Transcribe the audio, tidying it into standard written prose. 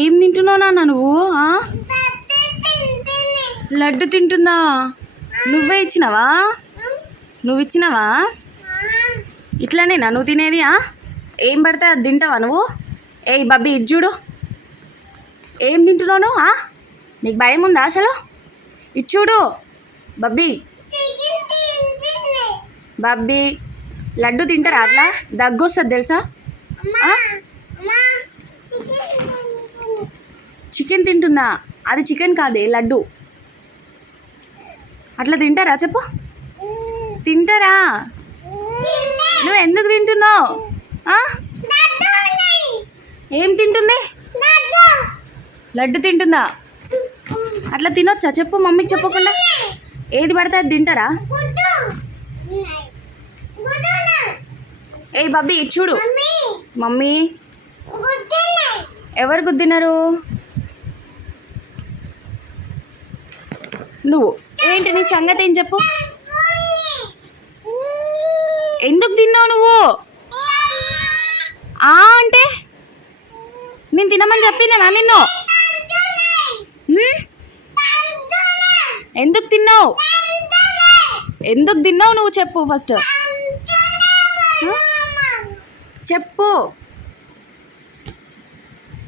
ఏం తింటున్నావు నాన్న నువ్వు? లడ్డు తింటున్నా. నువ్వే ఇచ్చినావా? నువ్వు ఇచ్చినావా? ఇట్లానేనా నువ్వు తినేది? ఏం పడితే అది తింటావా నువ్వు? ఏయ్ బబ్బీ ఇది చూడు, ఏం తింటున్నావు నువ్వు? నీకు భయం ఉందా అసలు? ఇది చూడు బబ్బీ. బబ్బీ లడ్డు తింటారా? అట్లా దగ్గు వస్తుంది తెలుసా? చికెన్ తింటుందా? అది చికెన్ కాదే లడ్డు. అట్లా తింటారా చెప్పు? తింటారా? నువ్వు ఎందుకు తింటున్నావు? ఏం తింటుంది? లడ్డు తింటుందా? అట్లా తినొచ్చా చెప్పు మమ్మీకి చెప్పకుండా? ఏది పడితే అది తింటారా? ఏ బబ్బీ ఇటు చూడు. మమ్మీ ఎవరు గుద్దినారు? నువ్వు. ఏంటి నీ సంగతి ఏం చెప్పు? ఎందుకు తిన్నావు నువ్వు? అంటే నేను తినమని చెప్పినా నిన్ను? ఎందుకు తిన్నావు? ఎందుకు తిన్నావు నువ్వు చెప్పు ఫస్ట్ చెప్పు.